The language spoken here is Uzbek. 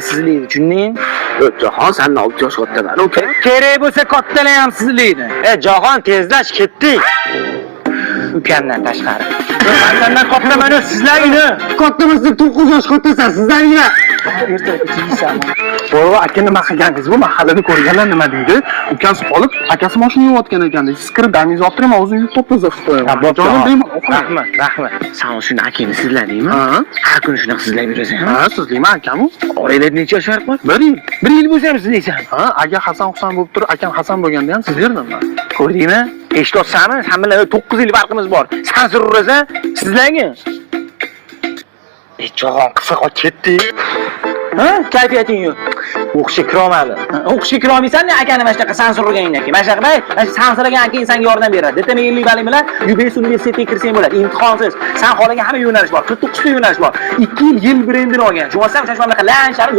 sizlikni tushunding? Jahon sendan 6 yosh kattaman. Okey. Kerak bo'lsa kattalar ham sizlikni. Jahon tezlash ketdik. Ukamdan tashqari. Men sendan kattaman, sizlarni. Kattamizni 9 yosh kattasan, sizlarga. To'g'ri, aka nima qilganingiz bu mahallada ko'rganlar nima deydi? Ukasi qolib, akasi mashina yuvayotgan ekan deydi. Siz kirib damingizni olib turib, o'zini yuvib toptazib qo'yaman. Jonim deyman, Rahmat, rahmat. Sen shuni akangni sizladingmi? Har kuni shunaqa sizlab yurasan. Ha, sizlayman akamu. Orada necha yosh farq bor? 1 yil. 1 yil bo'lsa ham sizlaysan. Ha, aka Hasan Husan bo'lib turib, akam Hasan bo'lganda ham sizlardim men. Ko'rdingmi? Eshityapsanmi? Sen bilan 9 yil farqimiz bor. Sen sururasan, sizlarga. Jahon qisa qolib ketdi. Ha? Kayfiyating yo'q. O'qishga kirolmadi. O'qishga kirolmaysan-da, akani mana shunaqa sansurgandan keyin. Mana shunaqa, sansuragan akang senga yordam beradi. Detaniylik bali bilan UBS universitetiga kirsang bo'ladi. Imtihonsiz. Sen xohlagan hamma yo'nalish bor. 49 ta yo'nalish bor. 2 yil brendini olgan. Tushunasizmi? O'sha shunaqa lan sharif